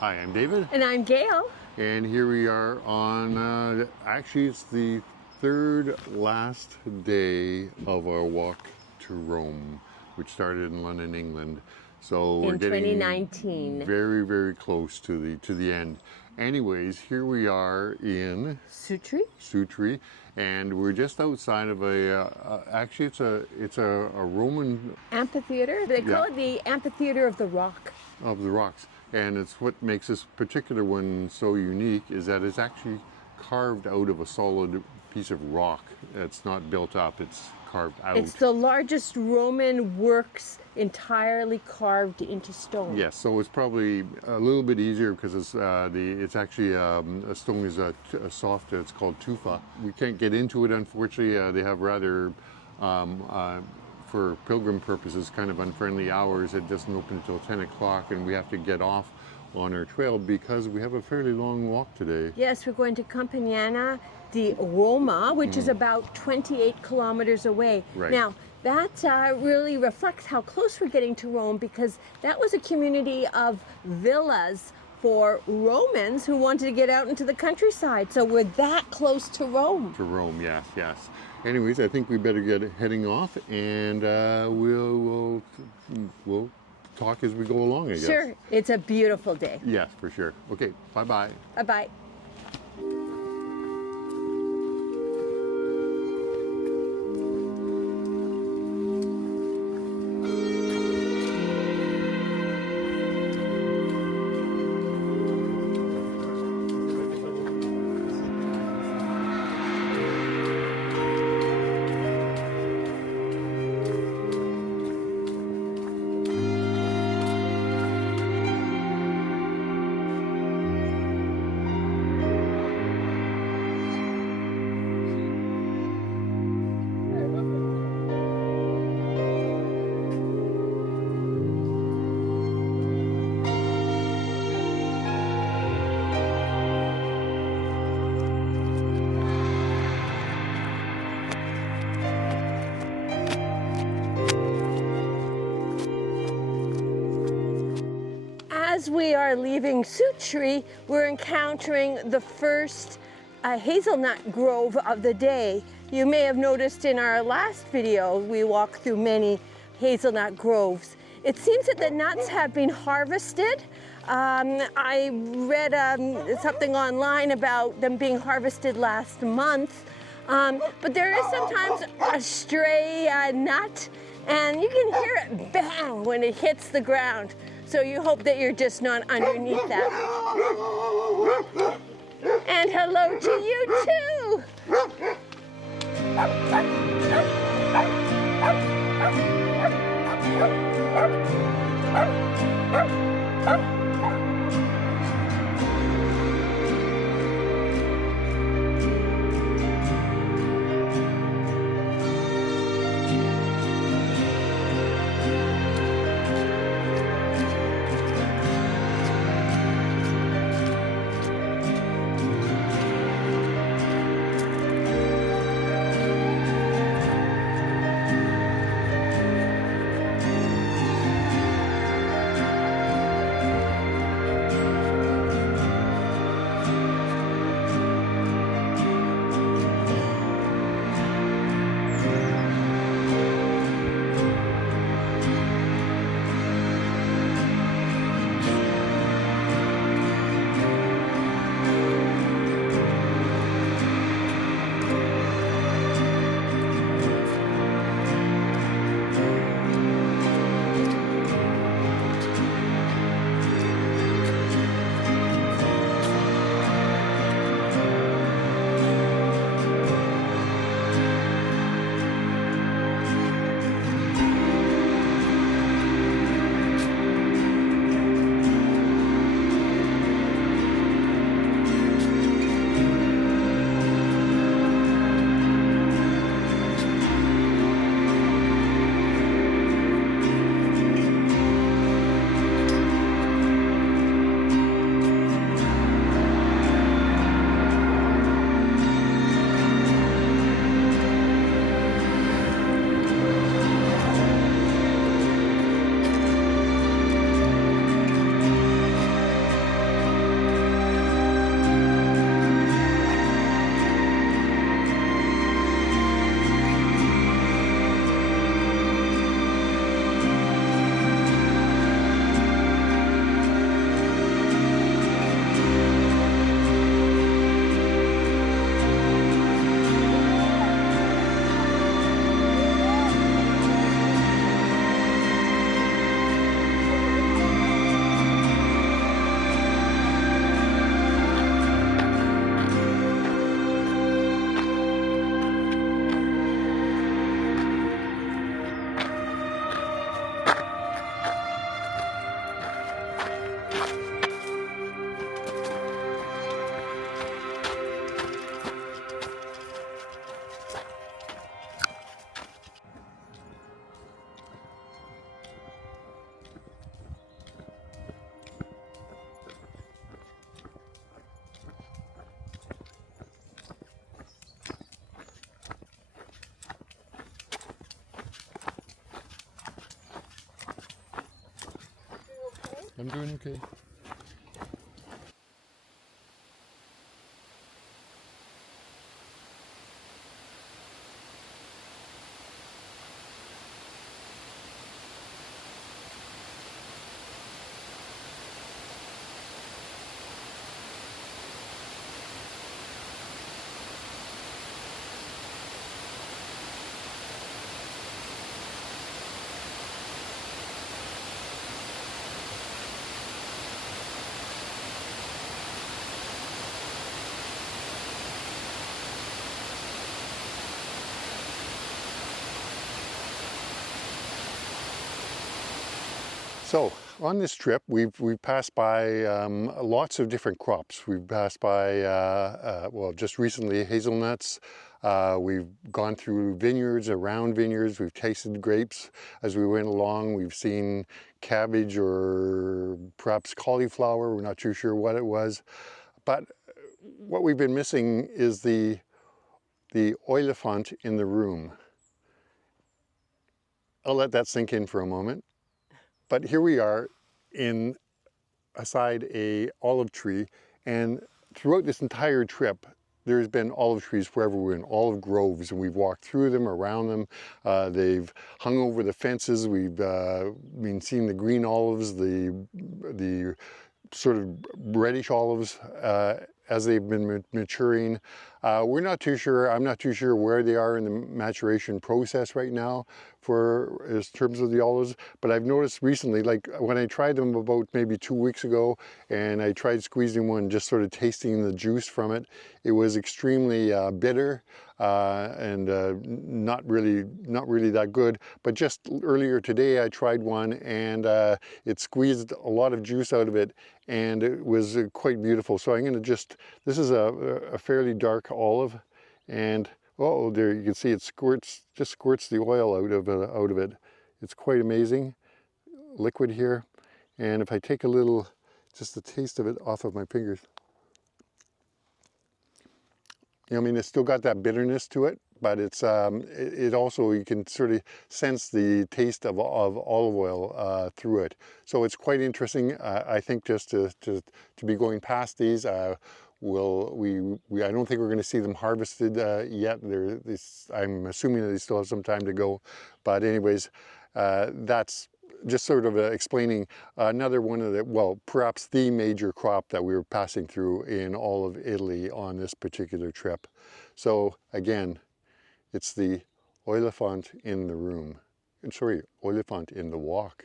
Hi, I'm David. And I'm Gail. And here we are on, actually it's the third last day of our walk to Rome, which started in London, England. So we're getting 2019. very, very close to the end. Anyways, here we are in Sutri, and we're just outside of actually it's a Roman amphitheater. They call it the Amphitheater of the Rock. Of the rocks. And it's what makes this particular one so unique is that it's actually carved out of a solid piece of rock. It's not built up, it's carved out. It's the largest Roman works entirely carved into stone. Yes, so it's probably a little bit easier because it's actually a stone is a soft. It's called tufa. We can't get into it, unfortunately. They have rather, for pilgrim purposes, kind of unfriendly hours. It doesn't open until 10 o'clock, and we have to get off on our trail because we have a fairly long walk today. Yes, we're going to Campagnano di Roma, which is about 28 kilometers away. Right. Now, that really reflects how close we're getting to Rome, because that was a community of villas for Romans who wanted to get out into the countryside. So we're that close to Rome. To Rome, yes, yes. Anyways, I think we better get heading off, and we'll talk as we go along, I guess. Sure, it's a beautiful day. Yes, for sure. Okay, bye-bye. Bye-bye. As we are leaving Sutri, we're encountering the first hazelnut grove of the day. You may have noticed in our last video, we walked through many hazelnut groves. It seems that the nuts have been harvested. I read something online about them being harvested last month, but there is sometimes a stray nut, and you can hear it bang when it hits the ground. So you hope that you're just not underneath that. And hello to you too. doing okay. So on this trip, we've passed by lots of different crops. We've passed by, well, just recently hazelnuts. We've gone through vineyards, around vineyards. We've tasted grapes as we went along. We've seen cabbage or perhaps cauliflower. We're not too sure what it was. But what we've been missing is the oliphant in the room. I'll let that sink in for a moment. But here we are aside a olive tree, and throughout this entire trip, there's been olive trees wherever we're in, olive groves, and we've walked through them, around them. They've hung over the fences. We've been seeing the green olives, the sort of reddish olives as they've been maturing. We're not too sure, I'm not too sure where they are in the maturation process right now in terms of the olives, but I've noticed recently, like when I tried them about maybe 2 weeks ago, and I tried squeezing one, just sort of tasting the juice from it, it was extremely bitter and not really that good. But just earlier today, I tried one, and it squeezed a lot of juice out of it, and it was quite beautiful. So I'm going to this is a fairly dark olive, and oh, there you can see it just squirts the oil out of it. It's quite amazing, liquid here. And if I take just a taste of it off of my fingers, I mean, it's still got that bitterness to it, but it also, you can sort of sense the taste of olive oil through it. So it's quite interesting. I think just to be going past these, I don't think we're going to see them harvested yet. I'm assuming that they still have some time to go. But anyways, that's just sort of explaining another one of perhaps the major crop that we were passing through in all of Italy on this particular trip. So again, it's the oliphant in the room. Sorry, oliphant in the walk.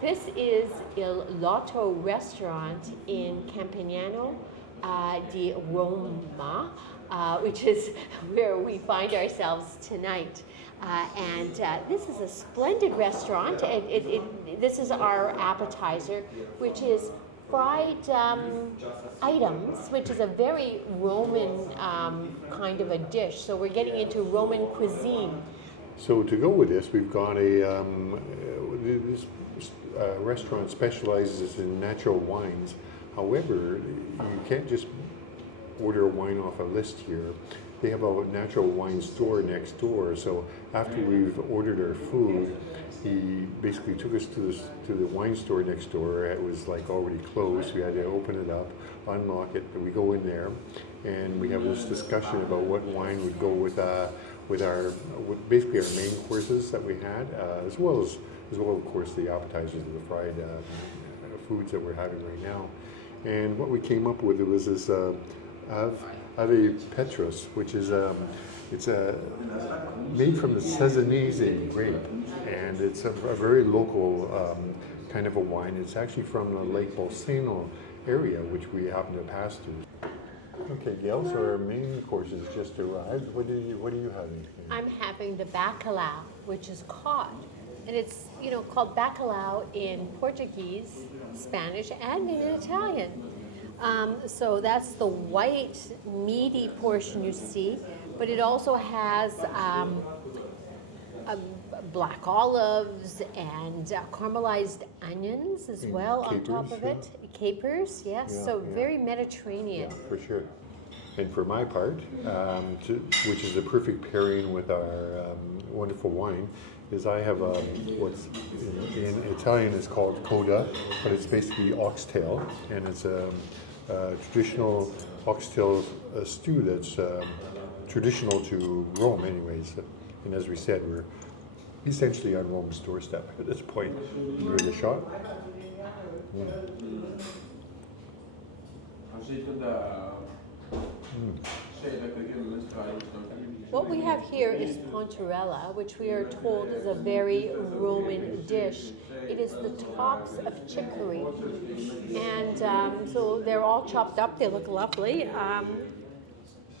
This is Il Lotto restaurant in Campagnano di Roma, which is where we find ourselves tonight. And this is a splendid restaurant. This is our appetizer, which is fried items, which is a very Roman kind of a dish. So we're getting into Roman cuisine. So to go with this, we've got this restaurant specializes in natural wines. However, you can't just order a wine off a list here. They have a natural wine store next door. So after we've ordered our food, he basically took us to the wine store next door. It was like already closed. We had to open it up, unlock it, and we go in there, and we have this discussion about what wine would go with basically our main courses that we had, as well of course the appetizers and the fried foods that we're having right now. And what we came up with was this Ave Petrus, which is it's made from the Sangiovese grape, and it's a very local kind of a wine. It's actually from the Lake Bolseno area, which we happen to pass through. Okay, Gail, so our main course has just arrived. What are you having? I'm having the bacalao, which is cod. And it's, you know, called bacalhau in Portuguese, Spanish, and in Italian. So that's the white, meaty portion you see, but it also has black olives and caramelized onions as well on top of it. Capers, yes. Yeah, so yeah. very Mediterranean. For sure. And for my part, which is the perfect pairing with our wonderful wine, is I have what's in Italian is called coda, but it's basically oxtail, and it's a traditional oxtail stew that's traditional to Rome anyways. And as we said, we're essentially on Rome's doorstep at this point. Give it a shot. What we have here is pontarella, which we are told is a very Roman dish. It is the tops of chicory. And so they're all chopped up. They look lovely.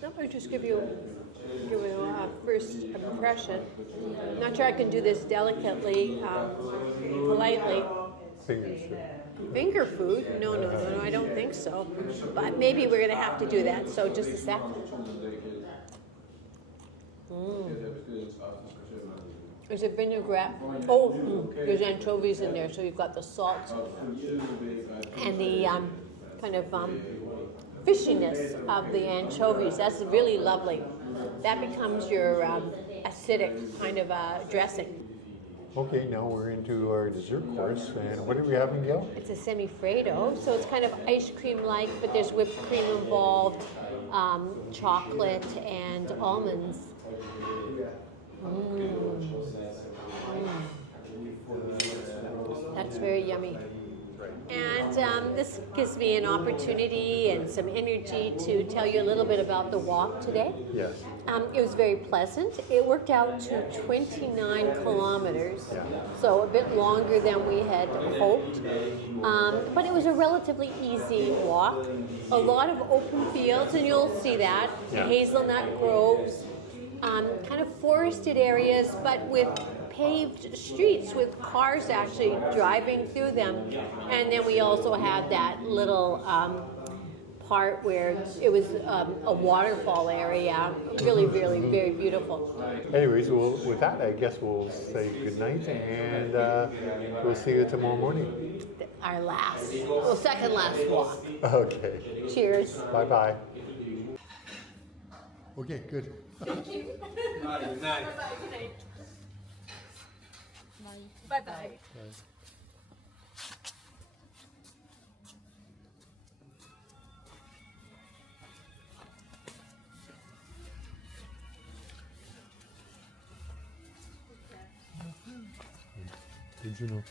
Let me just give you a first impression. I'm not sure I can do this delicately, politely. Finger food? No, I don't think so. But maybe we're going to have to do that. So just a sec. There's a vinaigrette. There's anchovies in there, so you've got the salt and the kind of fishiness of the anchovies. That's really lovely. That becomes your acidic kind of dressing. Okay, now we're into our dessert course, and what are we having, Gail? It's a semifreddo, so it's kind of ice cream-like, but there's whipped cream involved, chocolate, and almonds. That's very yummy. And this gives me an opportunity and some energy to tell you a little bit about the walk today. Yes. It was very pleasant. It worked out to 29 kilometers, so a bit longer than we had hoped. But it was a relatively easy walk. A lot of open fields, and you'll see that. Hazelnut groves, kind of forested areas, but with paved streets with cars actually driving through them. And then we also had that little part where it was a waterfall area. Really, really very beautiful. Anyways, well, with that, I guess we'll say good night, and we'll see you tomorrow morning. Our second last walk. Okay. Cheers. Bye-bye. Okay, good. Thank you. Bye-bye. Good night. Bye-bye. Did you know?